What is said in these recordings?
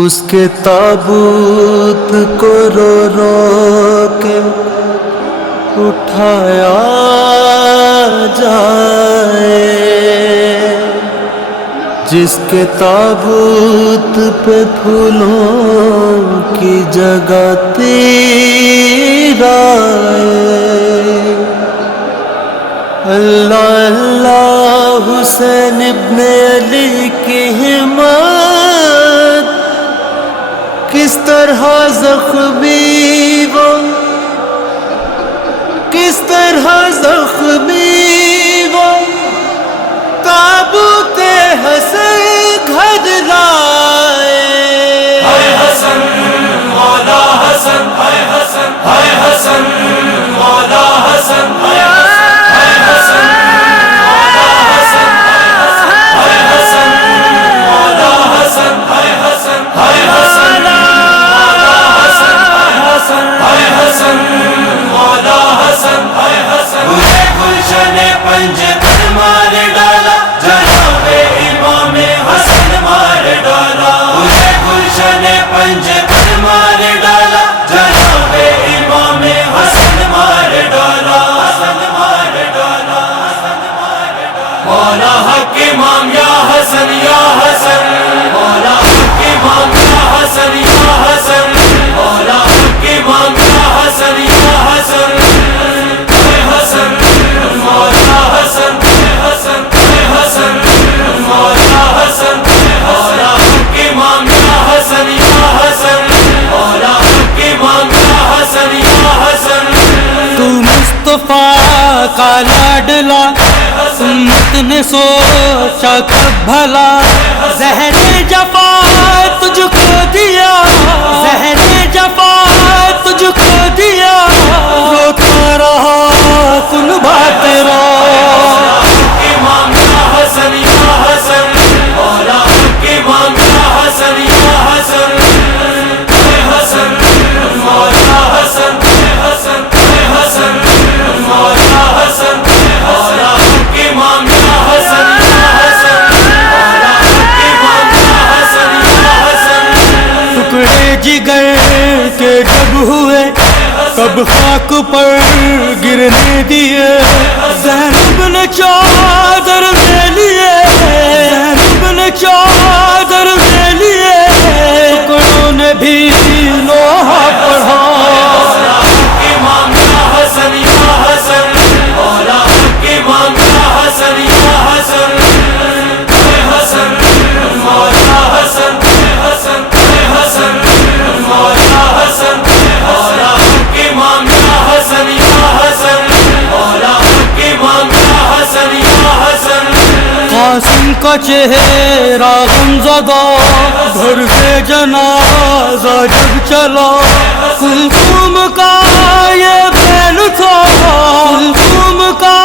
اس کے تابوت کو رو رو کے اٹھایا جائے، جس کے تابوت پہ پھولوں کی جگہ تیر آئے۔ اللہ اللہ حسین ابن علی کی ہمت، کس طرح زخمی وہ، کس طرح زخمی وہ تابوت حسن گھر لائے۔ ہائے حسن مولا حسن، ہائے حسن، ہائے حسن مولا حسن، ہائے حسن مولا حسن، ہائے حسن مولا حسن، ہائے حسن، ہائے حسن مولا حسن، ہائے حسن مولا حسن، ہائے حسن۔ پورے گلشن پنج پر مار ڈالا، جناب امام حسن مار ڈالا۔ پورے گلشن پنج پر مار ڈالا، جناب امام حسن مار ڈالا، حسن مار ڈالا، حسن مار ڈالا۔ مولا حق امام یا حسن یا حسن، مولا حق امام یا حسن یا حسن، مولا حق امام یا حسن یا حسن، اے حسن مولا حسن، اے حسن، اے حسن مولا حسن، مولا حق امام یا حسن یا حسن، مولا حق امام یا حسن یا حسن۔ تو مصطفیٰ کا لاڈلا، امت نے سوچا کب بھلا، زہر جفا تجھ کو دیا، زہر جفا تجھ کو دیا، روتا رہا کنبہ تیرا۔ امام یا حسن یا حسن، مولا حق امام یا حسن یا حسن، اے حسن مولا حسن، اے حسن، اے حسن مولا حسن، مولا حق امام یا حسن یا حسن، مولا حق امام یا حسن یا حسن۔ ٹکڑے جگر کے جب ہوئے، کب خاک پر گرنے دیے، زینب نے چادر لے لیے، زینب نے چادر لے لیے، ٹکڑوں نے بھی لوہا پڑھا۔ امام یا حسن یا حسن، مولا حق امام یا حسن یا حسن، اے حسن مولا حسن، اے حسن، اے حسن مولا حسن، مولا حق امام یا حسن یا حسن، مولا حق امام یا حسن یا حسن۔ قاسم کا چہرہ غمزدہ، گھر سے جنازہ جب چلا، کلثوم کا یہ بیل تھا، کلثوم کا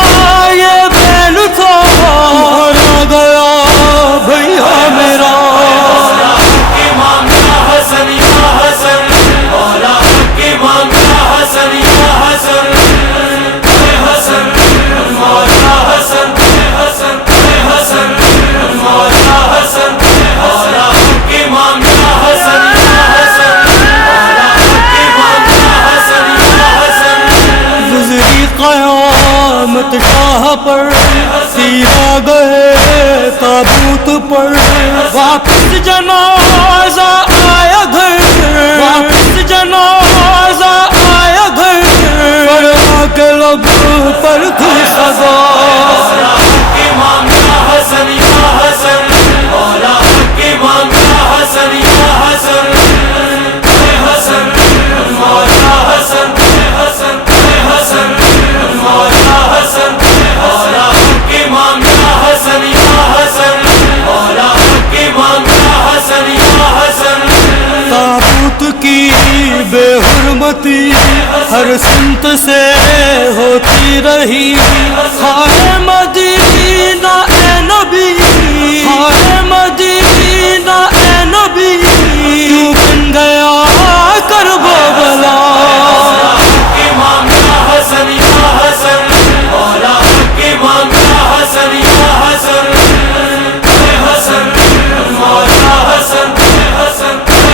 یہ بیل تھا، مارا گیا بھیا میرا۔ امام یا حسن یا حسن، مولا حق امام یا حسن یا حسن، اے حسن مولا حسن، اے حسن، اے حسن مولا حسن، مولا حق امام یا حسن یا حسن، مولا حق امام یا حسن یا حسن۔ گزری قیامت شاہ پر، سیرا گئے تابوت پر، واپس جنازہ آیا گھر، واپس جنازہ آیا گھر، پڑھا کے لب پر تھی سزا۔ امام یا حسن یا حسن، مولا حق امام یا حسن یا حسن، اے حسن مولا حسن، اے حسن، اے حسن مولا حسن، مولا حق امام یا حسن یا حسن، مولا حق امام یا حسن یا حسن۔ تابوت کی بے حرمتی ہر سمت سے ہوتی رہی، خانے مدینہ اے نبی، خانے مدینہ اے نبی، کیوں بن گیا کربلا۔ امام یا حسن یا حسن، مولا حق امام یا حسن یا حسن، اے حسن مولا حسن، اے حسن، اے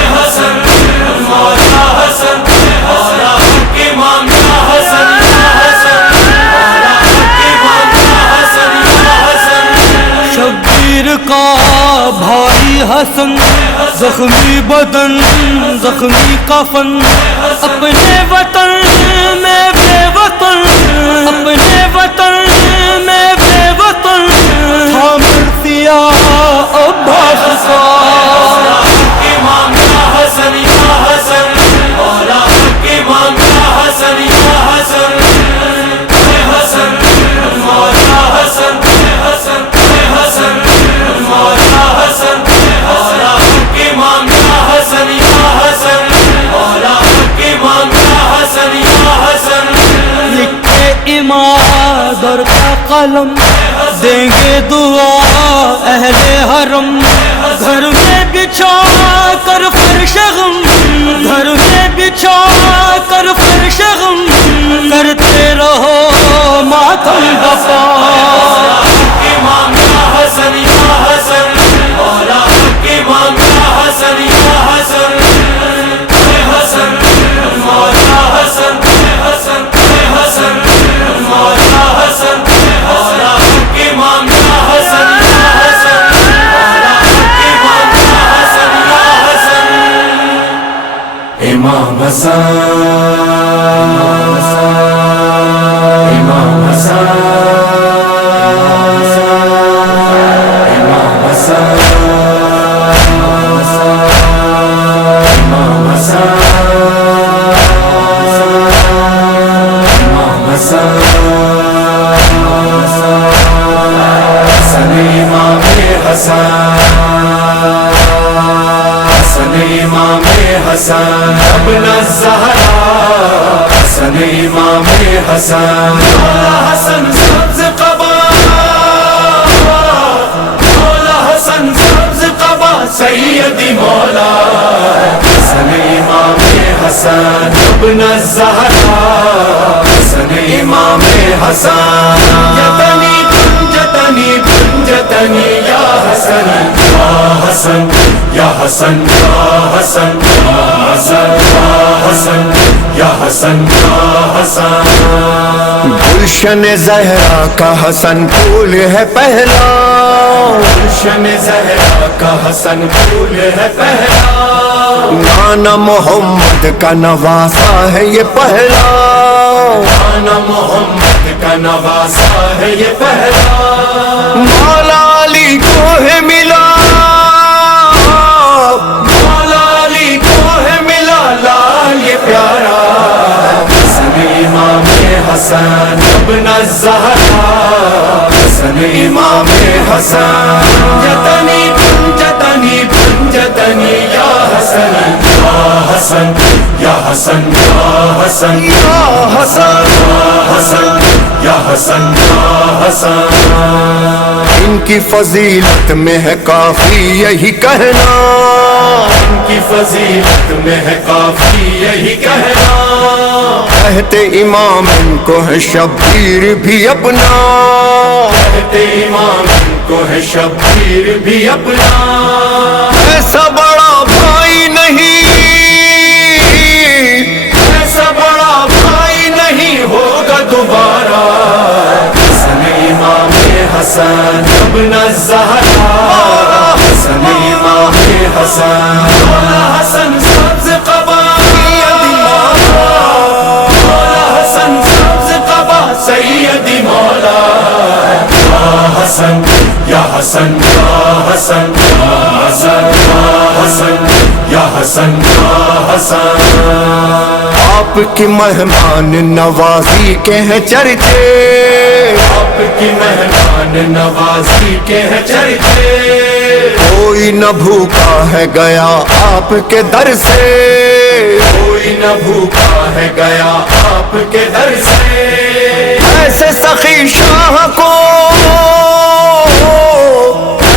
دامن زخمی بدن زخمی کفن اپنے وطن میں بے وطن اپنے وطن میں بے وطن تھا مرثیہ عباس کا امام یا حسن یا حسن مولا امام یا حسن یا حسن حسن مولا حسن حسن حسن مولا حسن مولا امام یا حسن یا حسن مولا امام یا حسن یا حسن لکھے امام در کا قلم دیں گے دعا اہل حرم گھر میں بچھا کر فرش غم گھر میں بچھا کر فرش غم کرتے رہو ماتم وفا امام یا حسن یا حسن مولا امام یا حسن یا حسن حسن مولا حسن حسن حسن مولا حسن مولا امام یا حسن یا حسن مولا امام یا حسن یا حسن امام حسن امام حسن حسن ابن الزہرا حسن امام حسن مولا حسن سبز قبا مولا حسن سبز قبا سیدی مولا حسن امام حسن ابن الزہرا حسن امام حسن جتنی جتنی جتنی یا حسن یا حسن یا حسن یا حسن حسن یا حسن یا حسن گلشن زہرا کا حسن پھول ہے پہلا گلشن زہرا کا حسن پھول ہے پہلا نانا محمد کا نواسا ہے یہ پہلا نانا محمد کا نواسا ہے یہ پہلا مولا علی کو ہے ملا مولا علی کو ہے ملا لال یہ پیارا حسن امام حسن ابن الزہرا حسن امام حسن جتنی جتنی جتنی یا حسن یا حسن یا حسن یا حسن یا حسن حسن یا حسن یا حسن ان کی فضیلت میں ہے کافی یہی کہنا ان کی فضیلت میں ہے کافی یہی کہنا کہتے امام ان کو ہے شبیر بھی اپنا کہتے امام ان کو ہے شبیر بھی اپنا ایسا بڑا بھائی نہیں ایسا بڑا بھائی نہیں ہوگا دوبارہ حسن امام حسن ابن الزہرا حسن امام حسن مولا حسن سبز قبا مولا حسن سبز قبا سیدی مولا یا حسن یا حسن یا حسن یا حسن یا حسن یا حسن آپ کی مہمان نوازی کے ہیں چرچے آپ کی مہمان نوازی کے ہیں چرچے کوئی نہ بھوکا ہے گیا آپ کے در سے کوئی نہ بھوکا ہے گیا آپ کے در سے ایسے سخی شاہ کو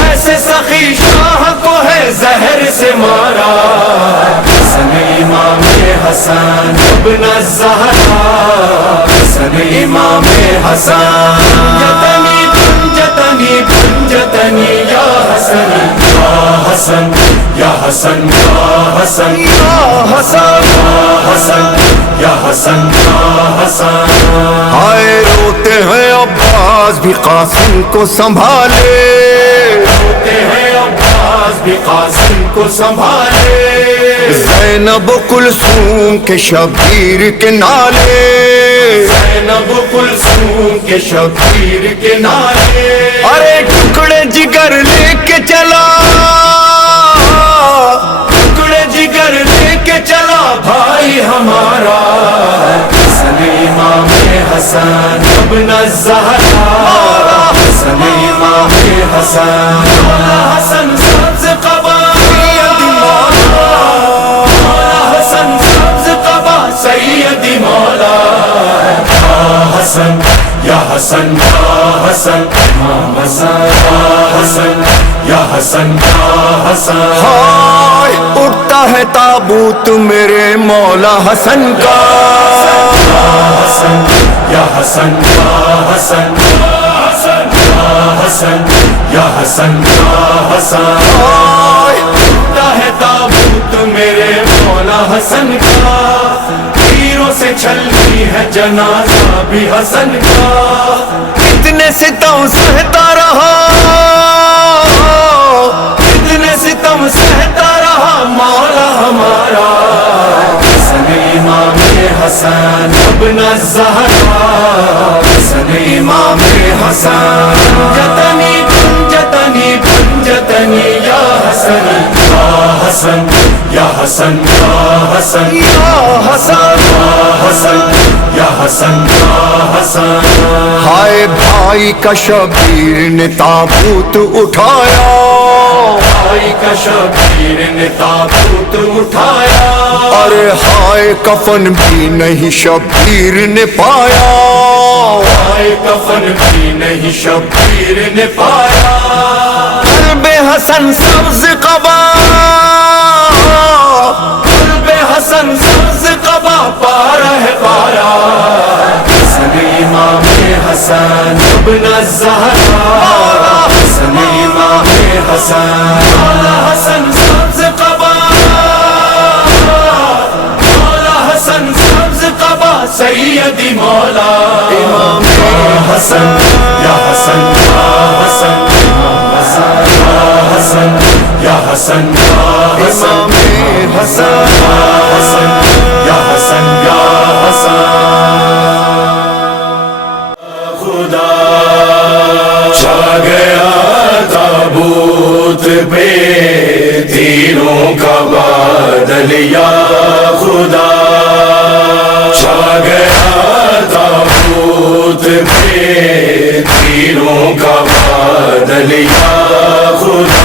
ایسے سخی شاہ کو ہے زہر سے مارا حسن امام حسن ابن الزہرا حسن امام حسن جتنی جتنی جتنی یا حسن یا حسن یا حسن یا حسن یا حسن حسن یا حسن یا حسن ہائے روتے ہیں عباس بھی قاسم کو سنبھالے روتے ہیں عباس بھی قاسم کو سنبھالے، زینب کلثوم کے شبیر کے نالے، زینب کلثوم کے شبیر کے نالے، ارے ٹکڑے جگر لے کے چلا، ٹکڑے جگر لے کے چلا بھائی ہمارا حسن امام حسن ابن الزہرا، حسن امام حسن مولا حسن سبز قبا، مولا حسن سبز قبا سیدی مولا، یا حسن یا حسن یا حسن امام حسن، یا حسن یا حسن یا حسن، ہائے اٹھتا ہے تابوت میرے مولا حسن کا، یا حسن یا حسن یا حسن یا حسن یا حسن یا حسن، ہائے اٹھتا ہے تابوت میرے مولا حسن کا، تیروں سے چھلنی ہے جنازہ بھی حسن کا، کتنے ستم سہتا رہا، کتنے ستم سہتا رہا مولا ہمارا حسن امام حسن ابن الزہرا، حسن امام حسن جتنی پنجتنی پنجتنی یا حسن یا حسن یا حسن یا حسن یا حسن یا حسن یا حسن یا حسن، ہائے بھائی کا شبیر نے تابوت اٹھایا، بھائی کا شبیر نے تابوت اٹھایا، ارے ہائے کفن بھی نہیں شبیر نے پایا، ہائے کفن بھی نہیں شبیر نے پایا، قلب حسن سبز قبا، قلب حسن سبز قبا پارا ہے پایا، حسن امام حسن ابن الزہرا، حسن امام حسن مولا حسن سبز قبا، مولا حسن سبز قبا سیدی مولا امام حسن، یا حسن یا حسن امام حسن، یا حسن یا حسن یا حسن امام حسن، یا حسن یا حسن یا حسن، خدا چھا گیا تابوت پہ تیروں کا بادل، یا خدا چھا گیا تابوت پہ تیروں کا بادل، یا خدا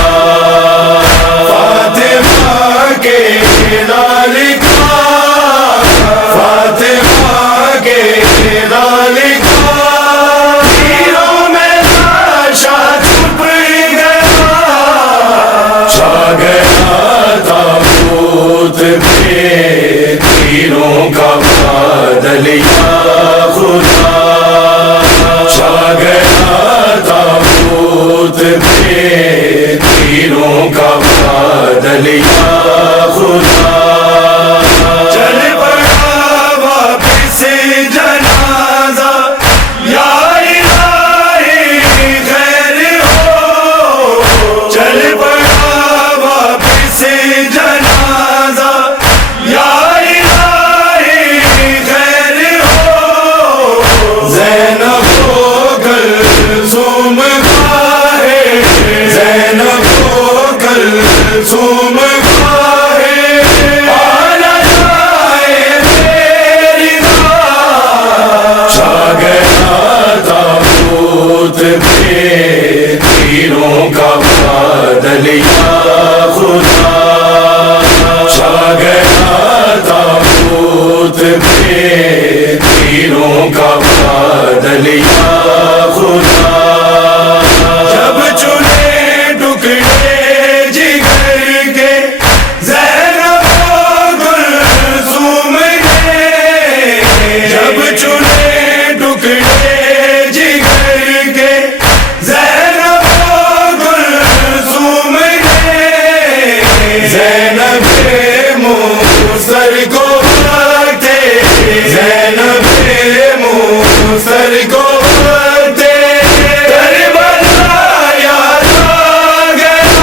فاطمہ کے لال کا، فاطمہ کے لال کا تیروں میں لاشا چھپ گیا، چھا گیا تابوت پہ تیروں کا بادل، یا خدا چھا گیا تابوت پہ تیروں کا بادل، یا خدا چل پڑا واپس جنازہ، یا الہی خیر ہو، چل پڑا واپس جنازہ، یا الہی خیر ہو، زینب کو کلثوم خواہے، زینب کو کلثوم خواہے، پالا جائے میری ذات، چھا گیا تابوت پہ تیروں کا بادل، یا خدا چھا گیا تابوت پہ تیروں کا بادل، یا خدا جب چنے ٹکڑے جگر کے زینب کلثوم نے، جب چنے ٹکڑے جگر کے زینب کلثوم نے، زینب موسر کو بھرتے، زینب موسر کو بھرتے، کربلا یاد آ گیا،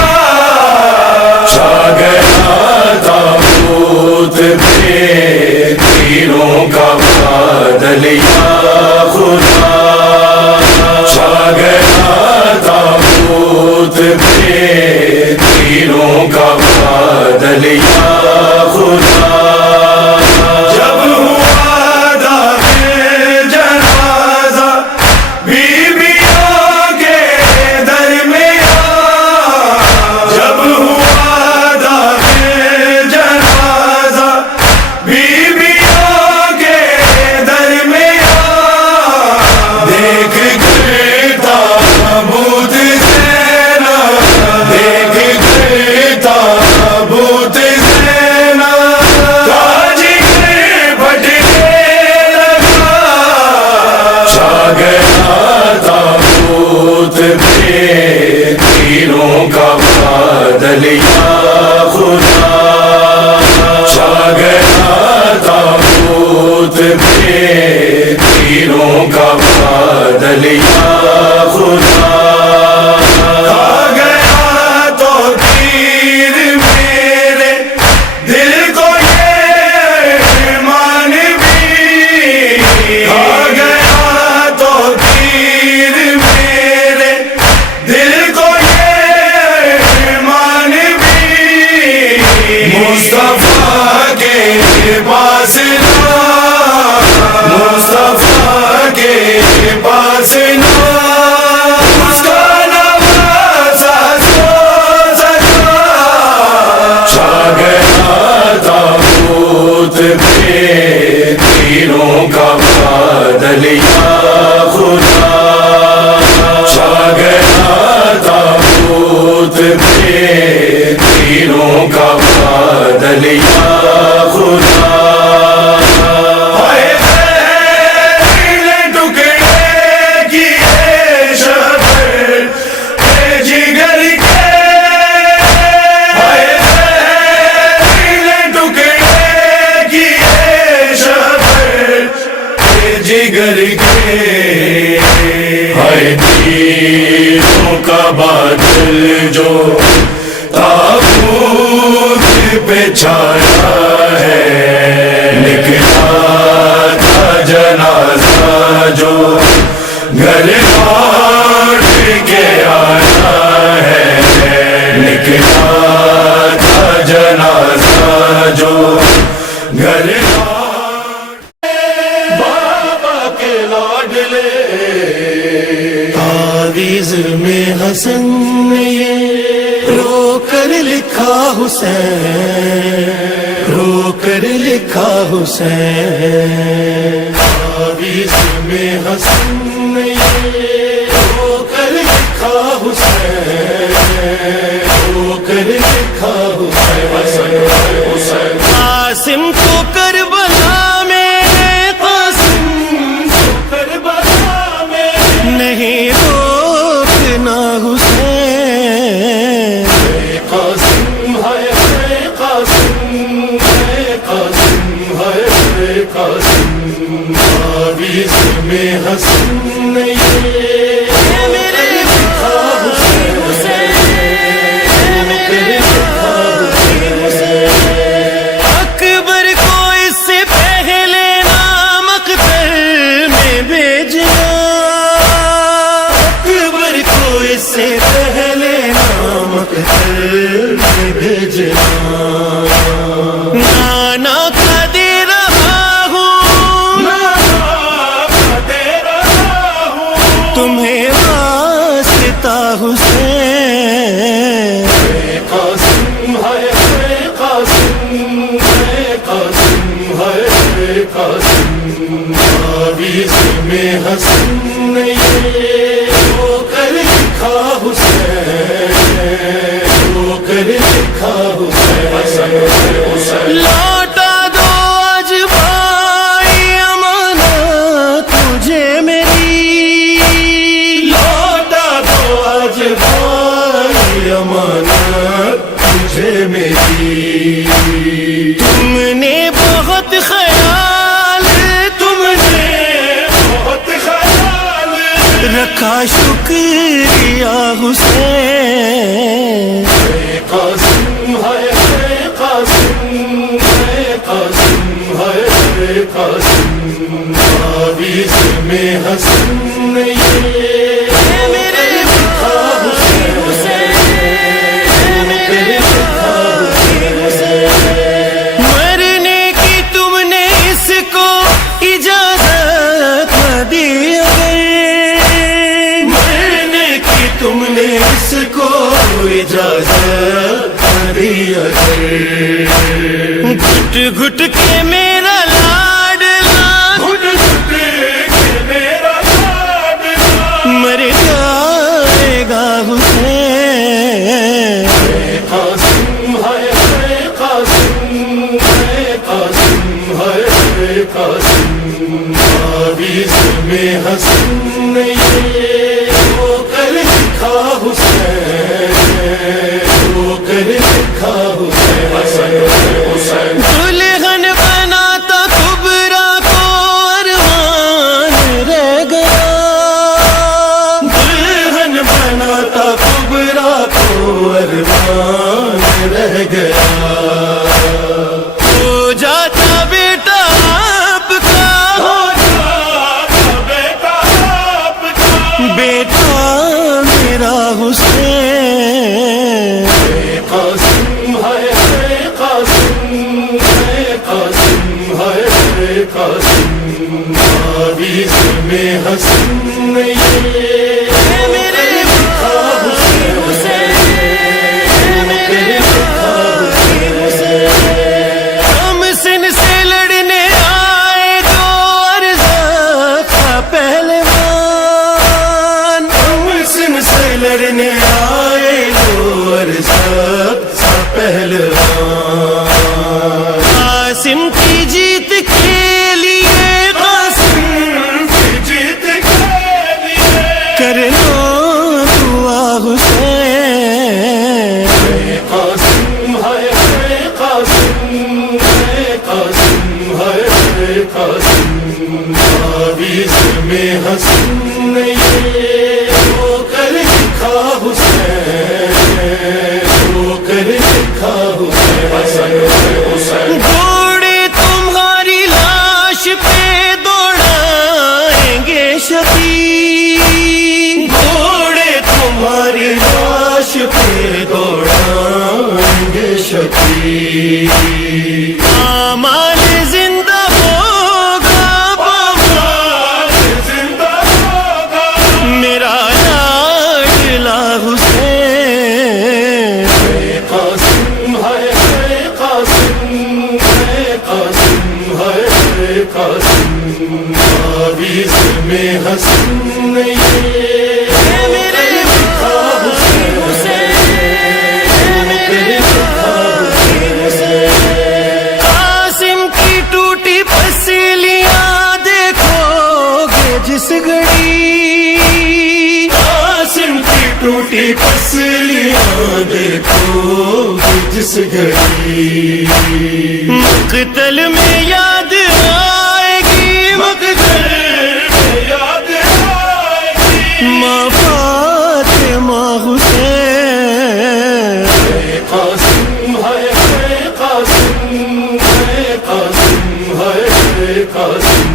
مصطفیٰ کے پاس نا مصطفیٰ کے پاس نا اس کا نوازا سو سجا چھا گیا تابوت پہ تیروں کا بادل یا خدا چھا گیا تابوت پہ تیروں کا بادل یا خدا جگر کے ہائے تیروں کا بادل جو تابوت پہ چھایا ہے نکلا تھا جنازہ جو گھر لوٹ کے آیا ہے نکلا تھا جنازہ جو گھر تعویذ میں حسن یہ رو کر لکھا حسین رو کر لکھا حسین تعویذ میں حسن یہ رو کر لکھا حسین رو کر لکھا حسین قاسم کو کربلا میں قاسم کو کربلا میں نہیں روکنا حسین قاسم ہے قاسم ہے قاسم ہے قاسم تعویذ میں حسن یہ میرے لکھا حسین اکبر کو اس سے پہلے نام مقتل میں بھیجنا اکبر کو اس سے پہلے نام مقتل میں بھیجنا نانا کا دے رہا ہوں تمہیں واسطہ حسین قاسم ہے قاسم ہے قاسم ہے قاسم تعویذ میں حسن یہ رو کر لکھا حسین رو کر لکھا حسین لوٹا دو آج بھائی امانت تجھے میری لوٹا دو آج بھائی امانت تجھے میری تم نے بہت خیال تم نے بہت خیال رکھا شکریہ حسین قاسم ہے قاسم ہے قاسم ہے قاسم تعویذ میں حسن یہ میرے لکھا مرنے کی تم نے اس کو اجازت دی مرنے کی تم نے اس کو اجازت دی گھٹ گھٹ کے میرا لاڈلا گھٹ گھٹ کے میرا لاڈلا مر جائے گا حسین قاسم ہے قاسم ہے قاسم ہے قاسم تعویذ میں حسن یہ رو کر لکھا حسین رو کر لکھا حسین دلہن بناتا کبرا کو ارمان رہ گیا دلہن بناتا کبرا کو ارمان رہ گیا ہو جاتا بیٹا آپ کا ہو جاتا بیٹا آپ کا بیٹا میرا حسین قاسم ہے قاسم میں حسن یہ میرے لکھا حسین، میرے لکھا حسین۔ ہم سن سے لڑنے آئے جو عرضہ تھا پہلوان، ہم سن سے لڑنے آئے جو عرضہ تھا پہلوان۔ قاسم کی جیت کے لیے، قاسم کی جیت کے لیے کر لو دعا حسین۔ قاسم ہے قاسم ہے قاسم ہے قاسم، تعویذ میں حسن یہ ہو کر لکھا حسین، ہو کر لکھا حسین۔ گھوڑے تمہاری لاش پہ دوڑائیں گے شفیع، گھوڑے تمہاری لاش پہ دوڑائیں گے شفیع۔ آمال زندہ ہوگا، آمال زندہ ہوگا میرا لاڈلا حسین۔ قاسم ہے قاسم ہے قاسم ہے قاسم، تعویذ میں حسن یہ میرے لکھا حسین، میرے لکھا حسین۔ قاسم کی ٹوٹی پسلیاں دیکھو گے جس گھڑی، قاسم کی ٹوٹی پسلیاں دیکھو گے جس گھڑی۔ مقتل میں یاد آئے گی، مقتل میں یاد آئے گی ماں فاطمہ حسین۔ قاسم ہے قاسم ہے قاسم ہے قاسم،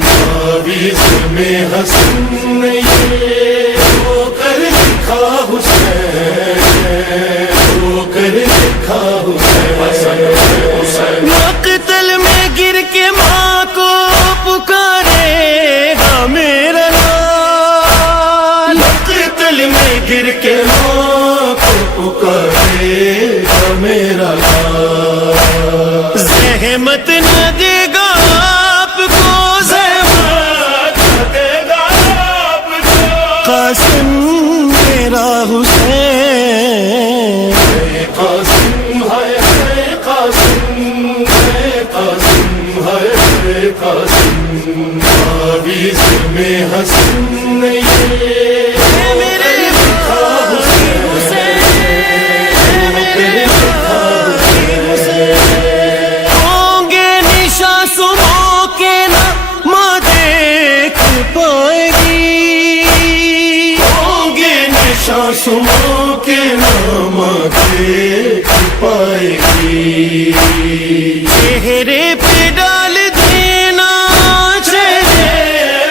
تعویذ میں حسن یہ ہو کر لکھا حسین، ہو کر لکھا حسین۔ مقتل میں گر کے ماں کو پکارے گا میرا لال، مقتل میں گر کے ماں کو پکارے گا میرا لال۔ زحمت نہ دے گا آپ کو، زحمت نہ دے گا آپ کو قاسم میرا حسین۔ قاسم ہے قاسم ہے قاسم ہے قاسم، تعویذ میں حسن یہ میرے لکھا حسین، میرے لکھا حسین۔ ہوں گے نشاں صبح کے نہ ماں دیکھ پائے گی، ہوں گے نشاں صبح کے نام دیکھ پائے گی۔ چہرے پہ ڈال دینا، چہرے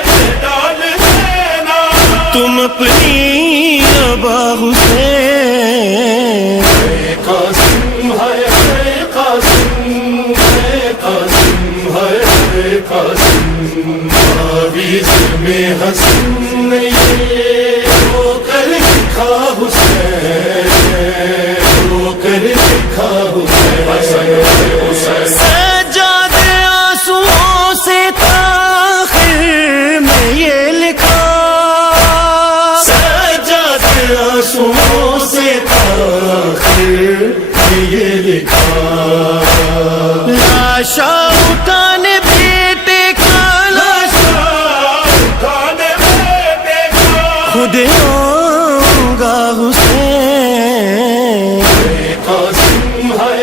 پہ ڈال دینا تم اپنی ابا حسین۔ قاسم ہے قاسم ہے قاسم ہے قاسم، تعویذ میں حسن یہ ہو کر لکھا حسین، ہو کر لکھا حسین۔ سجاد آنسوؤں سے تاخیر میں یہ لکھا، سجاد آنسوؤں سے تاخیر میں یہ لکھا۔ لاشا اٹھانے بیٹے کا، لاشا اٹھانے بیٹے کا خود آؤں گا حسین۔ قاسم ہے